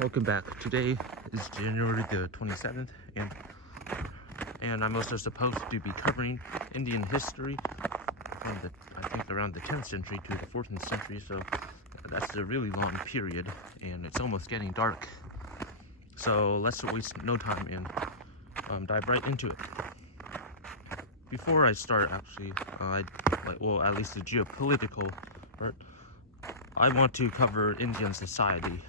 Welcome back. Today is January the 27th, and I'm also supposed to be covering Indian history from I think around the 10th century to the 14th century, so that's a really long period, and it's almost getting dark. So let's waste no time and dive right into it. Before I start, actually, at least the geopolitical part, I want to cover Indian society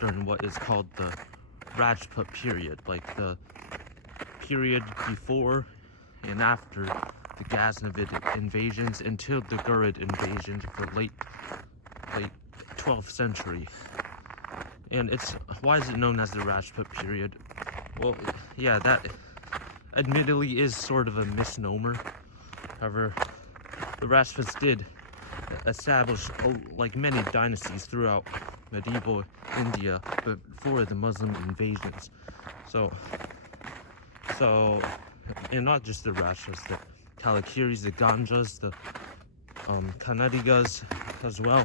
during what is called the Rajput period, like the period before and after the Ghaznavid invasions until the Ghaznavid invasions for late 12th century. And why is it known as the Rajput period? Well, yeah, that admittedly is sort of a misnomer. However, the Rajputs did establish like many dynasties throughout medieval India before the Muslim invasions. So and not just the Rajputs, the Kalakiris, the Ganjas, the Kannadigas as well,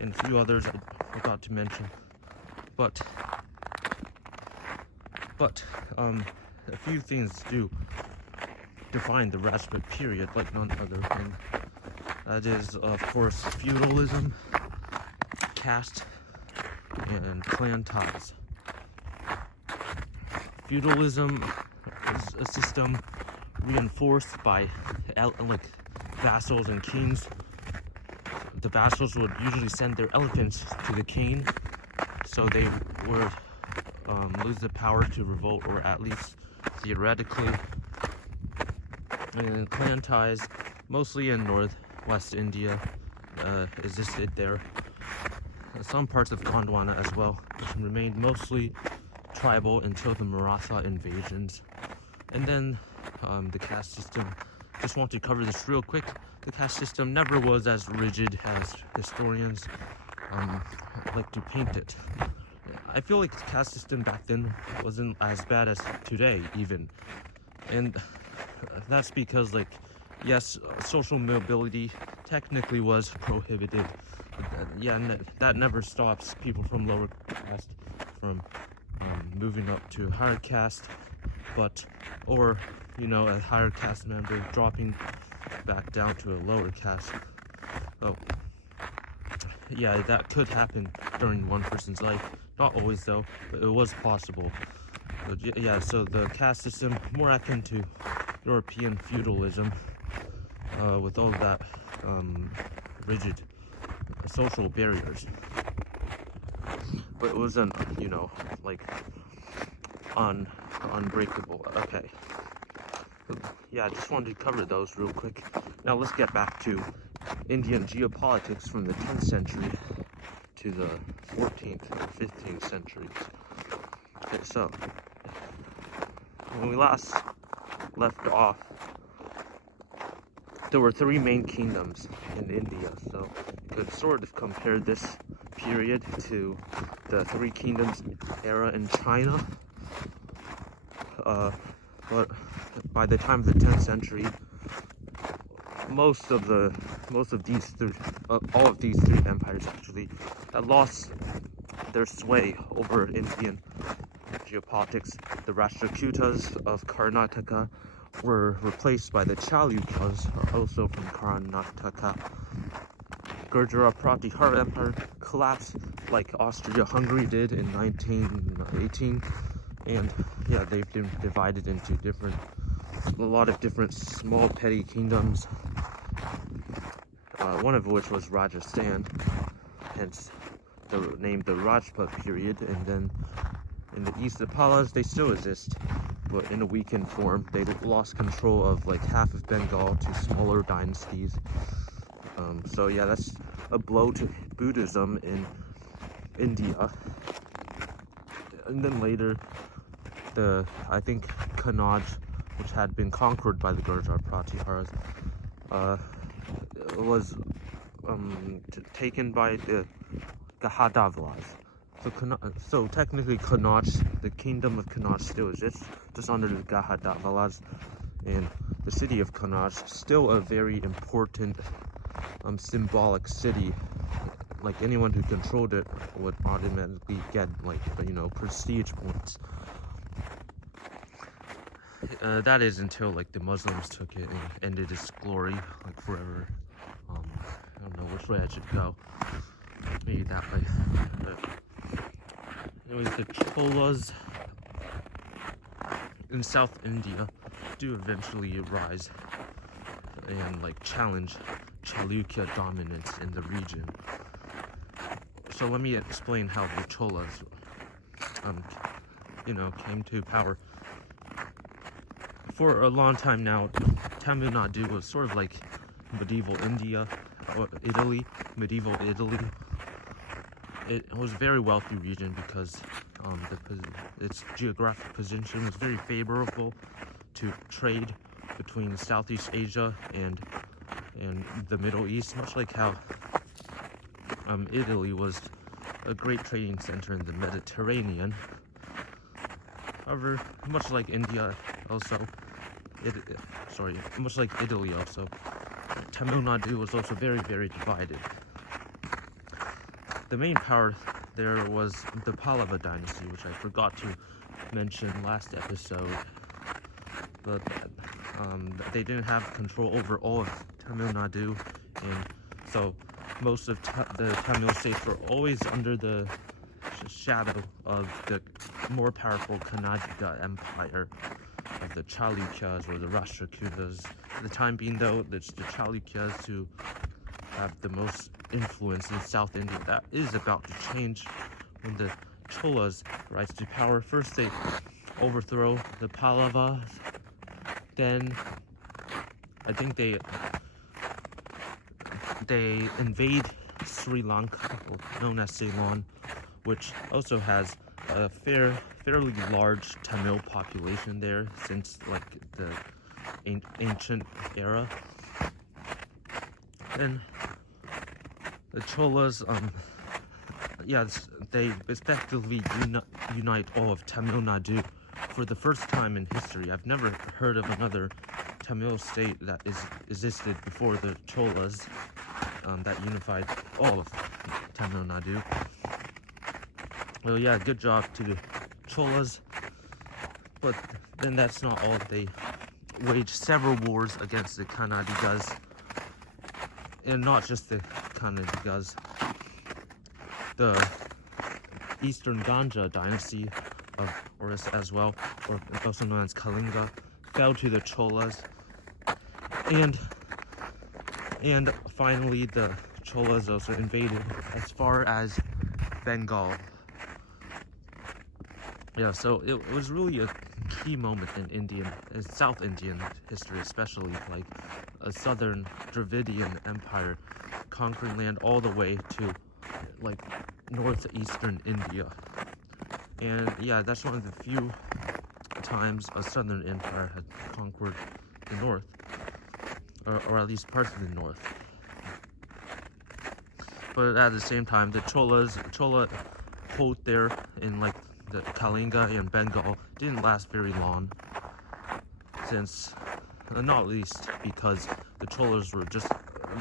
and a few others I forgot to mention. But a few things do define the Rajput period like none other, and that is, of course, feudalism, caste, and clan ties. Feudalism is a system reinforced by vassals and kings. The vassals would usually send their elephants to the king, so they would lose the power to revolt, or at least theoretically. And clan ties, mostly in northwest India, existed there. Some parts of Gondwana as well, which remained mostly tribal until the Maratha invasions. And then the caste system, just want to cover this real quick. The caste system never was as rigid as historians like to paint it. I feel like the caste system back then wasn't as bad as today even. And that's because, like, yes, social mobility technically was prohibited. Yeah, and that never stops people from lower caste from moving up to higher caste, or a higher caste member dropping back down to a lower caste. Oh, yeah, that could happen during one person's life. Not always though, but it was possible. But yeah, so the caste system more akin to European feudalism, with all that rigid social barriers. But it wasn't, unbreakable. Okay. Yeah, I just wanted to cover those real quick. Now let's get back to Indian geopolitics from the 10th century to the 14th or 15th centuries. Okay, so when we last left off, there were three main kingdoms in India, so you could sort of compare this period to the Three Kingdoms era in China. But by the time of the 10th century, all of these three empires actually had lost their sway over Indian geopolitics. The Rashtrakutas of Karnataka were replaced by the Chalukyas, also from Karnataka. Gurjara Pratihar Empire collapsed like Austria-Hungary did in 1918, and yeah, they've been divided into a lot of different small petty kingdoms, one of which was Rajasthan, hence the name the Rajput period. And then in the east, the Palas, they still exist, but in a weakened form. They lost control of like half of Bengal to smaller dynasties. So yeah, that's a blow to Buddhism in India. And then later, I think Kannauj, which had been conquered by the Gurjar Pratiharas, was taken by the Ghaznavids. So technically Kannauj, the kingdom of Kannauj, still exists, just under the Ghaznavids, and the city of Kannauj, still a very important symbolic city like anyone who controlled it would automatically get like, you know, prestige points. That is until like the Muslims took it and ended its glory like forever. I don't know which way I should go. Maybe that way. But anyways, the Cholas in South India do eventually rise and like challenge Chalukya dominance in the region. So let me explain how the Cholas, you know, came to power. For a long time now, Tamil Nadu was sort of like medieval India, or Italy, medieval Italy. It was a very wealthy region because its geographic position was very favorable to trade between Southeast Asia and the Middle East, much like how Italy was a great trading center in the Mediterranean. However, much like India also, much like Italy also, Tamil Nadu was also very, very divided. The main power there was the Pallava dynasty, which I forgot to mention last episode. But they didn't have control over all of Tamil Nadu, and so most of the Tamil states were always under the shadow of the more powerful Kannada Empire of the Chalukyas or the Rashtrakutas. For the time being, though, it's the Chalukyas who have the most influence in South India. That is about to change when the Cholas rise to power. First, they overthrow the Pallavas. Then, I think they invade Sri Lanka, known as Ceylon, which also has a fairly large Tamil population there since like the ancient era. And the Cholas, they effectively unite all of Tamil Nadu for the first time in history. I've never heard of another Tamil state that existed before the Cholas that unified all of Tamil Nadu. Well, yeah, good job to the Cholas, but then that's not all. They waged several wars against the Ghaznavids, and not just the Ghaznavids. The Eastern Ganja dynasty of Oris as well, or also known as Kalinga, fell to the Cholas, and finally the Cholas also invaded as far as Bengal. Yeah, so it was really a key moment in South Indian history, especially like a southern Dravidian empire conquering land all the way to like northeastern India. And yeah, that's one of the few times a southern empire had conquered the north, or at least parts of the north. But at the same time, the Chola hold there in like the Kalinga and Bengal didn't last very long, since not least because the Cholas were just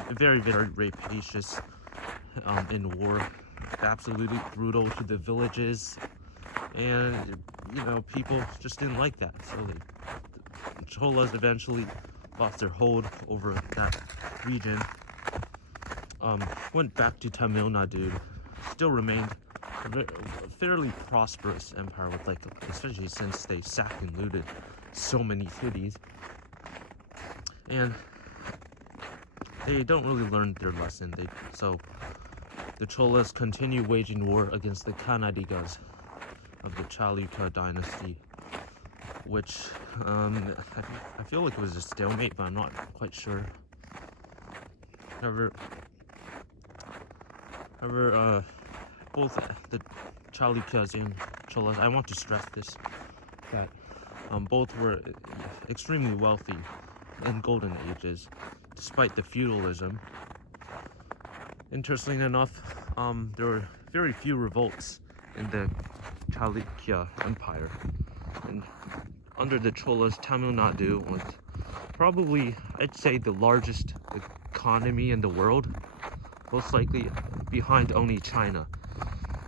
very, very rapacious in war, absolutely brutal to the villages, and you know, people just didn't like that. So the Cholas eventually lost their hold over that region, went back to Tamil Nadu, still remained a fairly prosperous empire with like, especially since they sacked and looted so many cities, and they don't really learn their lesson. So the Cholas continue waging war against the Kannadigas of the Chalukya dynasty, which I feel like it was a stalemate, but I'm not quite sure. However, both the Chalukyas and Cholas, I want to stress this, that both were extremely wealthy in golden ages, despite the feudalism. Interestingly enough, there were very few revolts in the Chalukya Empire. And under the Cholas, Tamil Nadu was probably, I'd say, the largest economy in the world. most likely behind only China.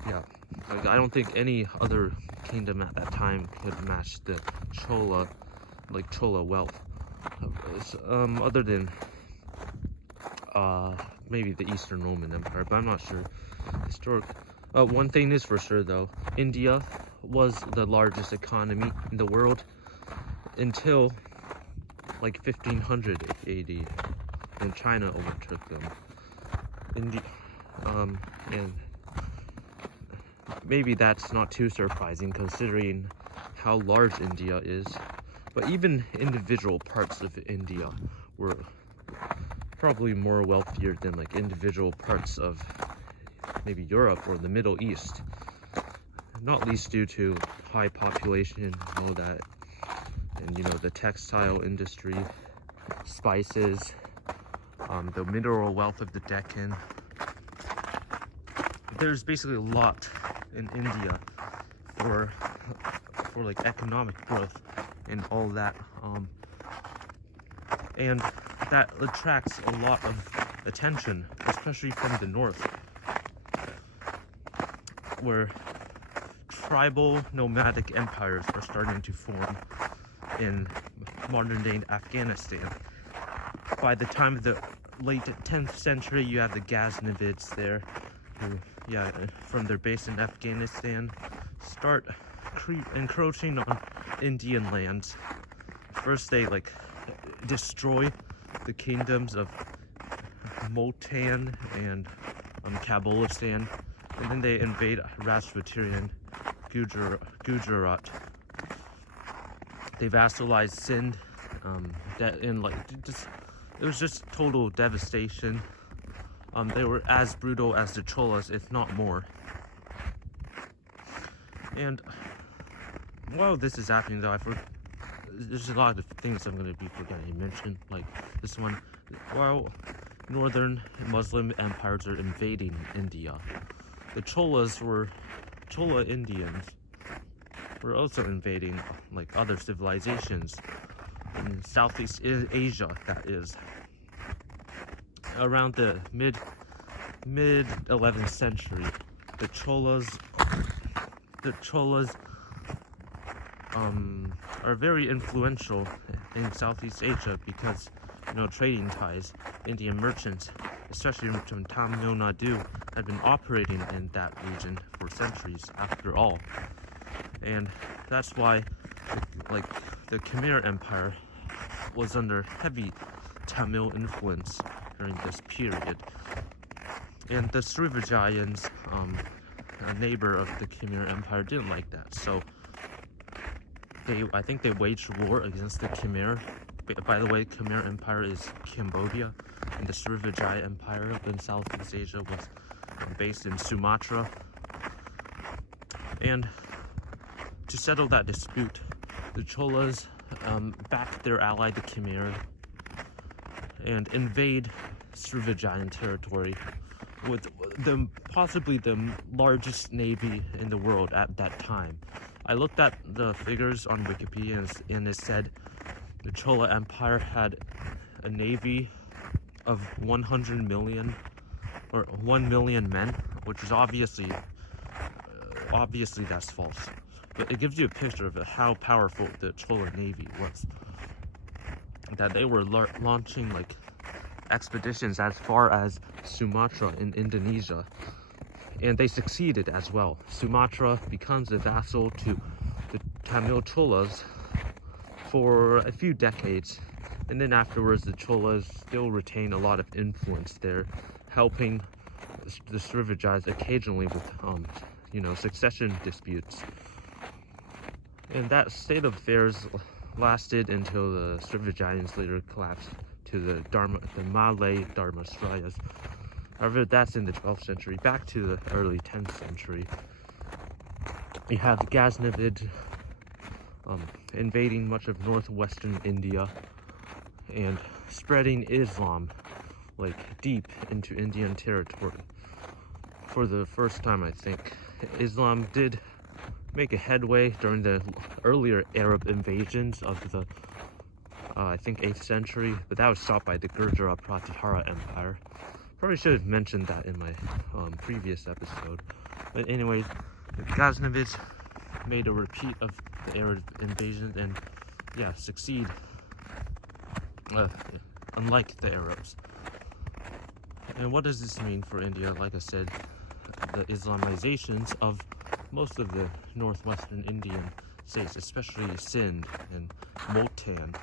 Yeah, like, I don't think any other kingdom at that time could match the Chola wealth, other than maybe the Eastern Roman Empire, but I'm not sure. One thing is for sure though, India was the largest economy in the world until like 1500 AD, when China overtook them. And maybe that's not too surprising considering how large India is, but even individual parts of India were probably more wealthier than like individual parts of maybe Europe or the Middle East, not least due to high population and all that, and you know, the textile industry, spices, the mineral wealth of the Deccan. There's basically a lot in India for like economic growth and all that, and that attracts a lot of attention, especially from the north, where tribal nomadic empires are starting to form in modern-day Afghanistan. By the time of the late 10th century, you have the Ghaznavids there, who, yeah, from their base in Afghanistan, start encroaching on Indian lands. First, they like destroy the kingdoms of Multan and Kabulistan, and then they invade Rajput Gujarat. They vassalized Sindh, and like it was just total devastation. They were as brutal as the Cholas, if not more. And while this is happening, though, there's a lot of things I'm going to be forgetting to mention, like this one. While northern Muslim empires are invading India, the Chola Indians were also invading like other civilizations in Southeast Asia, that is. Around the mid 11th century, the Cholas are very influential in Southeast Asia because, you know, trading ties. Indian merchants, especially from Tamil Nadu, had been operating in that region for centuries after all. And that's why, like, the Khmer Empire was under heavy Tamil influence during this period. And the Srivijayans, a neighbor of the Khmer Empire, didn't like that, so I think they waged war against the Khmer. By the way, Khmer Empire is Cambodia, and the Srivijaya Empire in Southeast Asia was based in Sumatra. And to settle that dispute, the Cholas backed their ally, the Khmer, and invade Srivijayan territory with possibly the largest navy in the world at that time. I looked at the figures on Wikipedia, and it said the Chola Empire had a navy of 100 million, or 1 million men, which is obviously that's false. But it gives you a picture of how powerful the Chola Navy was. That they were launching like expeditions as far as Sumatra in Indonesia, and they succeeded as well. Sumatra becomes a vassal to the Tamil Cholas for a few decades, and then afterwards the Cholas still retain a lot of influence there, helping the Srivijayas occasionally with you know, succession disputes. And that state of affairs lasted until the Srivijayans later collapsed to the Malay Dharmasrayas. However, that's in the 12th century. Back to the early 10th century, you have the Ghaznavids invading much of northwestern India and spreading Islam like deep into Indian territory. For the first time, I think, Islam did make a headway during the earlier Arab invasions of the I think 8th century, but that was stopped by the Gurjara Pratihara Empire Probably should have mentioned that in my previous episode. But anyways, the Ghaznavids made a repeat of the Arab invasion and yeah, succeed. Unlike the Arabs. And what does this mean for India? Like I said, the Islamizations of most of the northwestern Indian states, especially Sindh and Multan.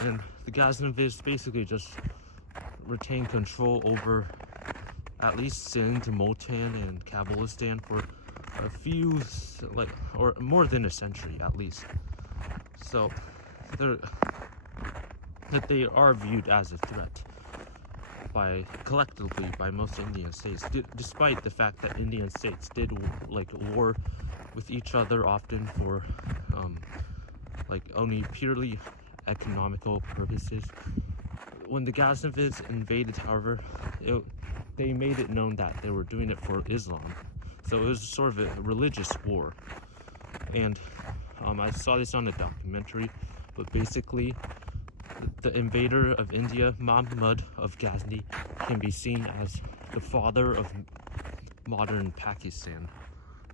And the Ghaznavids basically just retain control over at least Sindh, Multan, and Kabbalistan for a few, or more than a century at least. So, that they are viewed as a threat collectively by most Indian states, despite the fact that Indian states did war with each other often for only purely economical purposes. When the Ghaznavids invaded, however, they made it known that they were doing it for Islam, so it was sort of a religious war. And I saw this on a documentary, but basically the invader of India, Muhammad of Ghazni, can be seen as the father of modern Pakistan.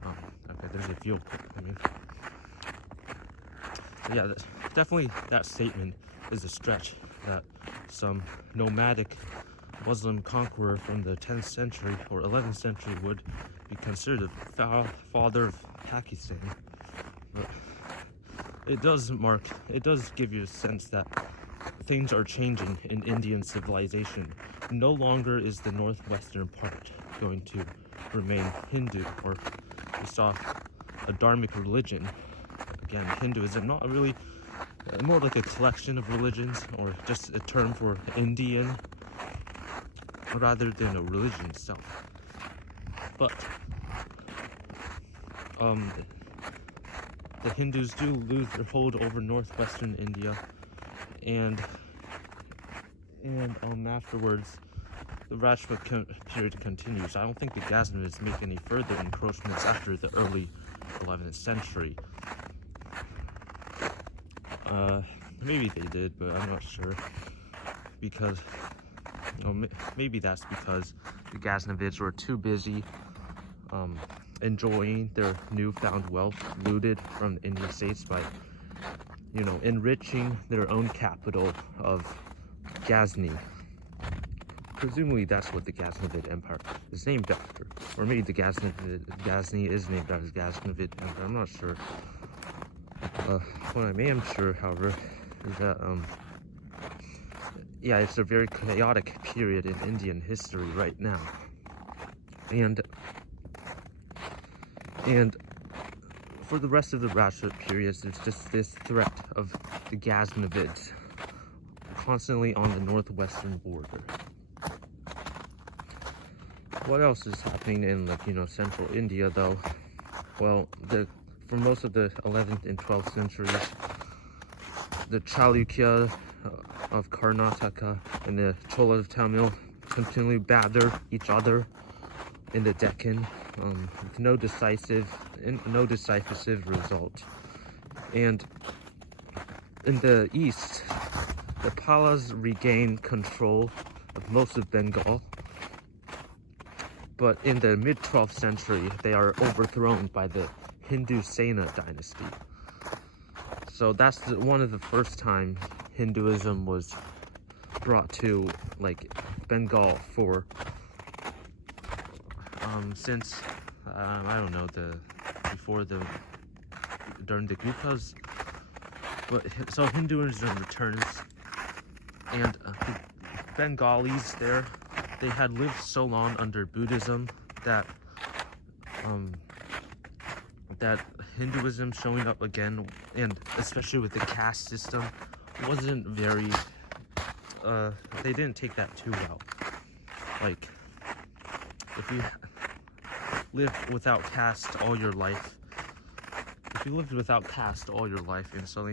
Okay, there's a fuel pit. Yeah, definitely that statement is a stretch that some nomadic Muslim conqueror from the 10th century or 11th century would be considered the father of Pakistan. But it does give you a sense that things are changing in Indian civilization. No longer is the northwestern part going to remain Hindu, or we saw a dharmic religion. Again, Hinduism, not really, more like a collection of religions, or just a term for Indian, rather than a religion itself. But the Hindus do lose their hold over northwestern India, and afterwards the Rajput period continues. I don't think the Ghaznavids make any further encroachments after the early 11th century. Maybe they did, but I'm not sure, because maybe that's because the Ghaznavids were too busy enjoying their newfound wealth looted from the Indian states by, enriching their own capital of Ghazni. Presumably that's what the Ghaznavid Empire is named after, or maybe the Ghazni is named after Ghaznavid Empire. I'm not sure. What I am sure, however, is that yeah, it's a very chaotic period in Indian history right now, and for the rest of the Rajput periods, there's just this threat of the Ghaznavids constantly on the northwestern border. What else is happening in central India though? Well, for most of the 11th and 12th centuries, the Chalukya of Karnataka and the Cholas of Tamil continually battle each other in the Deccan, with no decisive result. And in the east, the Palas regained control of most of Bengal, but in the mid-12th century, they are overthrown by the Hindu Sena dynasty. So that's one of the first time Hinduism was brought to Bengal for since I don't know, during the Guptas. But so Hinduism returns, and the Bengalis there, they had lived so long under Buddhism that Hinduism showing up again, and especially with the caste system, wasn't very they didn't take that too well. If you lived without caste all your life, and suddenly